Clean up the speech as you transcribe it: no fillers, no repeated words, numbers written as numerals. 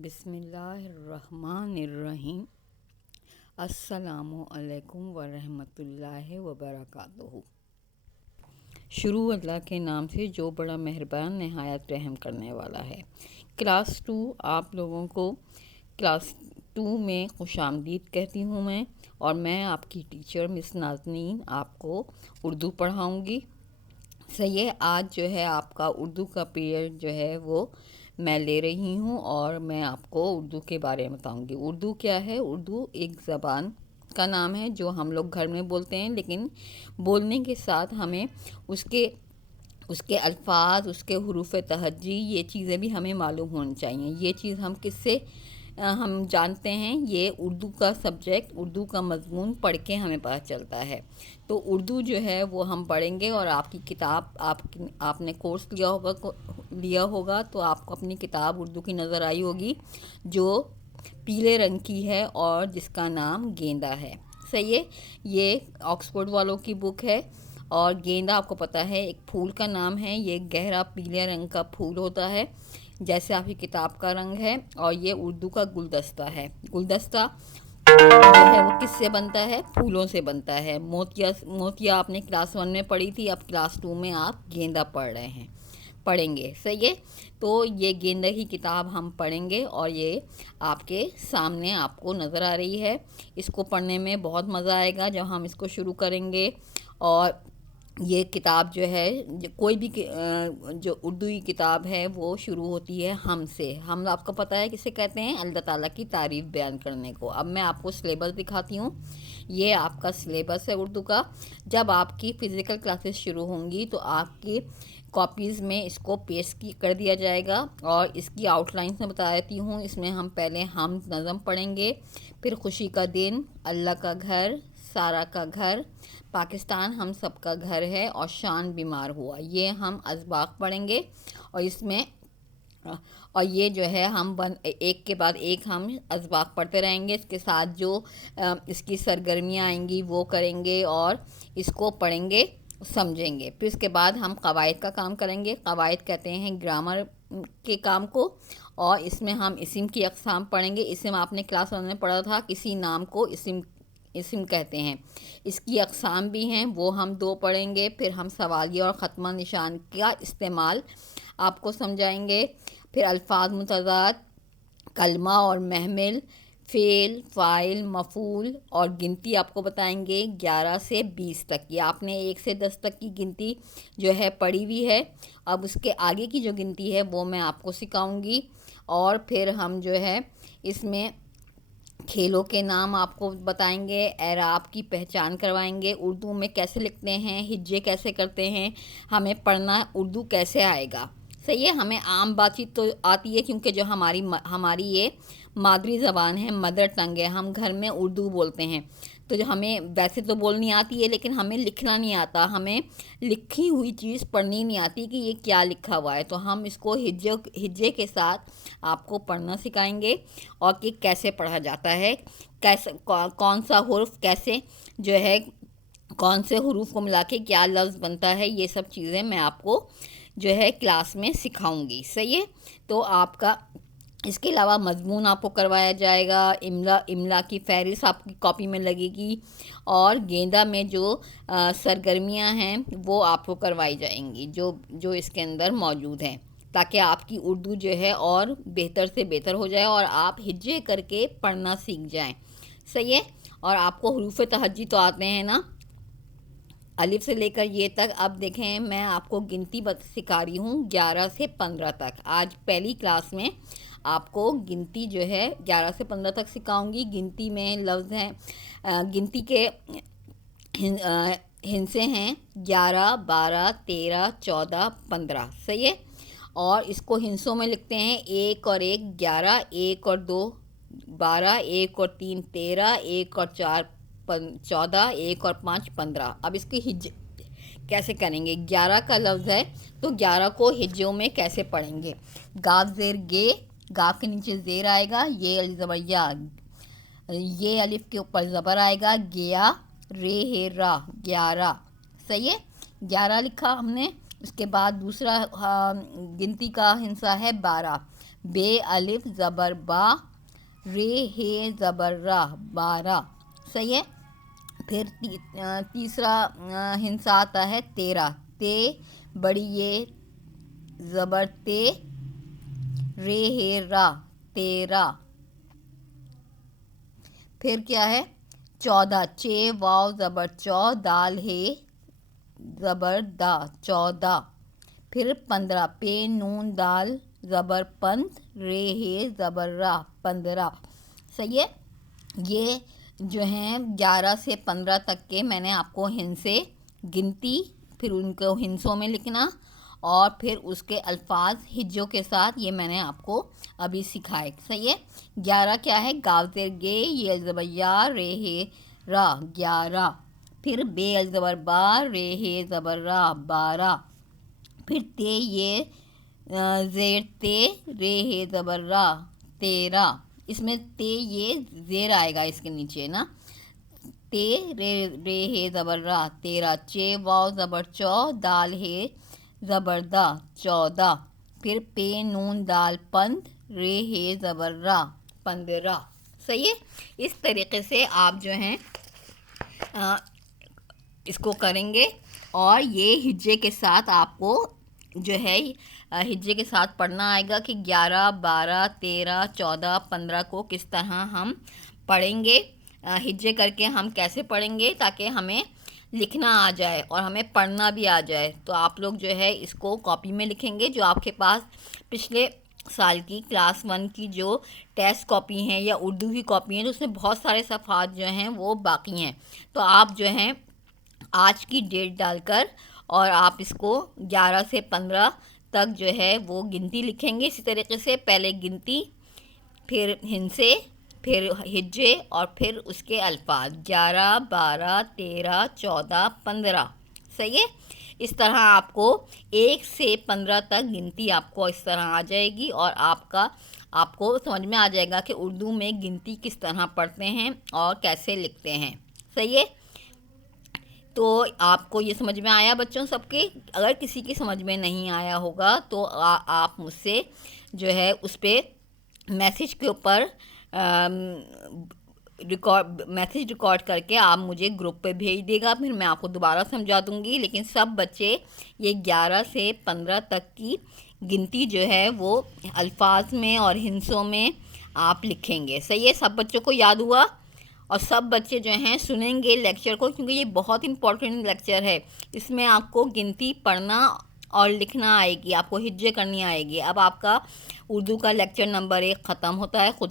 بسم اللہ الرحمن الرحیم۔ السلام علیکم ورحمۃ اللہ وبرکاتہ۔ شروع اللہ کے نام سے جو بڑا مہربان نہایت رحم کرنے والا ہے۔ کلاس 2 آپ لوگوں کو کلاس 2 میں خوش آمدید کہتی ہوں میں، اور میں آپ کی ٹیچر مس نازنین آپ کو اردو پڑھاؤں گی۔ صحیح ہے، آج جو ہے آپ کا اردو کا پیریڈ جو ہے وہ میں لے رہی ہوں، اور میں آپ کو اردو کے بارے میں بتاؤں گی۔ اردو کیا ہے؟ اردو ایک زبان کا نام ہے جو ہم لوگ گھر میں بولتے ہیں، لیکن بولنے کے ساتھ ہمیں اس کے الفاظ، اس کے حروف تہجی، یہ چیزیں بھی ہمیں معلوم ہونی چاہیے۔ یہ چیز ہم کس سے ہم جانتے ہیں؟ یہ اردو کا سبجیکٹ، اردو کا مضمون پڑھ کے ہمیں پتہ چلتا ہے۔ تو اردو جو ہے وہ ہم پڑھیں گے، اور آپ کی کتاب آپ نے کورس لیا ہوگا تو آپ کو اپنی کتاب اردو کی نظر آئی ہوگی جو پیلے رنگ کی ہے اور جس کا نام گیندا ہے۔ صحیح ہے، یہ آکسفورڈ والوں کی بک ہے، اور گیندا آپ کو پتہ ہے ایک پھول کا نام ہے۔ یہ گہرا پیلے رنگ کا پھول ہوتا ہے جیسے آپ کی کتاب کا رنگ ہے، اور یہ اردو کا گلدستہ ہے۔ گلدستہ جو ہے وہ کس سے بنتا ہے؟ پھولوں سے بنتا ہے۔ موتیا آپ نے کلاس 1 میں پڑھی تھی، اب کلاس 2 میں آپ گیندا پڑھیں گے۔ صحیح ہے، تو یہ گیندا کی کتاب ہم پڑھیں گے، اور یہ آپ کے سامنے آپ کو نظر آ رہی ہے۔ اس کو پڑھنے میں بہت مزہ آئے گا جب ہم اس کو شروع کریں گے۔ اور یہ کتاب جو ہے، کوئی بھی جو اردو کی کتاب ہے وہ شروع ہوتی ہے ہم سے۔ ہم آپ کو پتہ ہے کسے کہتے ہیں؟ اللہ تعالیٰ کی تعریف بیان کرنے کو۔ اب میں آپ کو سلیبس دکھاتی ہوں۔ یہ آپ کا سلیبس ہے اردو کا۔ جب آپ کی فزیکل کلاسز شروع ہوں گی تو آپ کی کاپیز میں اس کو پیسٹ کر دیا جائے گا، اور اس کی آؤٹ لائنس میں بتا دیتی ہوں۔ اس میں ہم پہلے ہم نظم پڑھیں گے، پھر خوشی کا دن، اللہ کا گھر، سارا کا گھر، پاکستان ہم سب کا گھر ہے، اور شان بیمار ہوا۔ یہ ہم اسباق پڑھیں گے، اور یہ جو ہے ہم ایک کے بعد ایک ہم اسباق پڑھتے رہیں گے۔ اس کے ساتھ جو اس کی سرگرمیاں آئیں گی وہ کریں گے، اور اس کو پڑھیں گے، سمجھیں گے۔ پھر اس کے بعد ہم قواعد کا کام کریں گے۔ قواعد کہتے ہیں گرامر کے کام کو، اور اس میں ہم اسم کی اقسام پڑھیں گے۔ اسم آپ نے کلاس 1 میں پڑھا تھا، کسی نام کو اسم کہتے ہیں۔ اس کی اقسام بھی ہیں، وہ ہم 2 پڑھیں گے۔ پھر ہم سوالیہ اور ختمہ نشان کا استعمال آپ کو سمجھائیں گے۔ پھر الفاظ متضاد، کلمہ اور محمل، فعل، فاعل، مفعول، اور گنتی آپ کو بتائیں گے 11 سے 20 تک۔ یہ آپ نے 1 سے 10 تک کی گنتی جو ہے پڑھی ہوئی ہے۔ اب اس کے آگے کی جو گنتی ہے وہ میں آپ کو سکھاؤں گی۔ اور پھر ہم جو ہے اس میں کھیلوں کے نام آپ کو بتائیں گے، اعراب کی پہچان کروائیں گے، اردو میں کیسے لکھتے ہیں، ہجے کیسے کرتے ہیں، ہمیں پڑھنا اردو کیسے آئے گا۔ صحیح ہے، ہمیں عام بات چیت تو آتی ہے کیونکہ جو ہماری یہ مادری زبان ہے، مدر ٹنگ ہے، ہم گھر میں اردو بولتے ہیں، تو جو ہمیں ویسے تو بولنی آتی ہے لیکن ہمیں لکھنا نہیں آتا، ہمیں لکھی ہوئی چیز پڑھنی نہیں آتی کہ یہ کیا لکھا ہوا ہے۔ تو ہم اس کو ہجے کے ساتھ آپ کو پڑھنا سکھائیں گے، اور کہ کیسے پڑھا جاتا ہے، کیسے کون سا حرف کیسے جو ہے، کون سے حروف کو ملا کے کیا لفظ بنتا ہے، یہ سب چیزیں میں آپ کو جو ہے کلاس میں سکھاؤں گی۔ صحیح ہے، تو آپ کا اس کے علاوہ مضمون آپ کو کروایا جائے گا، املا کی فہرست آپ کی کاپی میں لگے گی، اور گیندا میں جو سرگرمیاں ہیں وہ آپ کو کروائی جائیں گی جو اس کے اندر موجود ہیں، تاکہ آپ کی اردو جو ہے اور بہتر سے بہتر ہو جائے، اور آپ ہجے کر کے پڑھنا سیکھ جائیں۔ صحیح ہے، اور آپ کو حروف تہجی تو آتے ہیں نا، الف سے لے کر یہ تک۔ اب دیکھیں میں آپ کو گنتی سکھا رہی ہوں 11 سے 15 تک۔ آج پہلی کلاس میں آپ کو گنتی جو ہے 11 سے 15 تک سکھاؤں گی۔ گنتی میں لفظ ہیں، گنتی کے ہندسے ہیں 11، 12، 13، 14، 15۔ صحیح ہے، اور اس کو ہندسوں میں لکھتے ہیں 1 اور 1 11، 1 اور 2 12، 1 اور 3 13، 1 اور 4 14، 1 اور 5 15۔ اب اس کی کیسے کریں گے؟ 11 کا لفظ ہے تو 11 کو ہجوں میں کیسے پڑھیں گے؟ گاف زیر گے، گاف کے نیچے زیر آئے گا، یہ الف زبر یا، یہ الف کے اوپر زبر آئے گا، گیا، رے ہے را، 11۔ صحیح ہے، 11 لکھا ہم نے۔ اس کے بعد دوسرا گنتی کا ہندسہ ہے 12۔ بے الف زبر با، رے ہے زبر را، 12. صحیح ہے. پھر تیسرا ہنسا آتا ہے 13. تے بڑی یہ زبر تے، رے ہے را، 13. پھر کیا ہے 14. چے واو زبر چو، دال ہے زبر دا، 14. پھر 15. پے نون دال زبر پند، رے ہے زبر را، 15. صحیح ہے. یہ جو ہیں 11 سے 15 تک کے میں نے آپ کو ہنسے گنتی، پھر ان کو ہنسوں میں لکھنا، اور پھر اس کے الفاظ ہجوں کے ساتھ یہ میں نے آپ کو ابھی سکھائے. صحیح ہے. 11 کیا ہے گاو زیر گے، یہ الزبر یا، رے ہے را، 11. پھر بے الزبر با، رے ہے زبر را، 12. پھر تے یہ زیر تے، رے ہے زبر را، 13. اس میں تے یہ زیر آئے گا اس کے نیچے نا، تے رے ہے زبر را، 13. چے واو زبر چو، دال ہے زبر دا، 14. پھر پے نون دال پند، رے ہے زبر را، 15. صحیح ہے. اس طریقے سے آپ جو ہیں اس کو کریں گے، اور یہ ہجے کے ساتھ آپ کو جو ہے ہجے کے ساتھ پڑھنا آئے گا کہ 11 12 13 14 15 کو کس طرح ہم پڑھیں گے. ہجے کر کے ہم کیسے پڑھیں گے تاکہ ہمیں لکھنا آ جائے اور ہمیں پڑھنا بھی آ جائے. تو آپ لوگ جو ہے اس کو کاپی میں لکھیں گے. جو آپ کے پاس پچھلے سال کی کلاس 1 کی جو ٹیسٹ کاپی ہیں یا اردو کی کاپی ہیں تو اس میں بہت سارے صفحات جو ہیں وہ باقی ہیں. تو آپ جو ہیں آج کی ڈیٹ ڈال کر اور آپ اس کو 11 سے 15 تک جو ہے وہ گنتی لکھیں گے. اسی طریقے سے پہلے گنتی، پھر ہنسے، پھر ہجے، اور پھر اس کے الفاظ 11 12 13 14 15. صحیح ہے. اس طرح آپ کو 1 سے 15 تک گنتی آپ کو اس طرح آ جائے گی، اور آپ کو سمجھ میں آ جائے گا کہ اردو میں گنتی کس طرح پڑھتے ہیں اور کیسے لکھتے ہیں. صحیح ہے. تو آپ کو یہ سمجھ میں آیا بچوں سب کے؟ اگر کسی کی سمجھ میں نہیں آیا ہوگا تو آپ مجھ سے جو ہے اس پہ میسیج کے اوپر میسیج ریکارڈ کر کے آپ مجھے گروپ پہ بھیج دے گا، پھر میں آپ کو دوبارہ سمجھا دوں گی. لیکن سب بچے یہ 11 سے 15 تک کی گنتی جو ہے وہ الفاظ میں اور ہنسوں میں آپ لکھیں گے. صحیح ہے. سب بچوں کو یاد ہوا؟ اور سب بچے جو ہیں سنیں گے لیکچر کو، کیونکہ یہ بہت امپورٹنٹ لیکچر ہے. اس میں آپ کو گنتی پڑھنا اور لکھنا آئے گی، آپ کو ہجے کرنی آئے گی. اب آپ کا اردو کا لیکچر نمبر 1 ختم ہوتا ہے. خود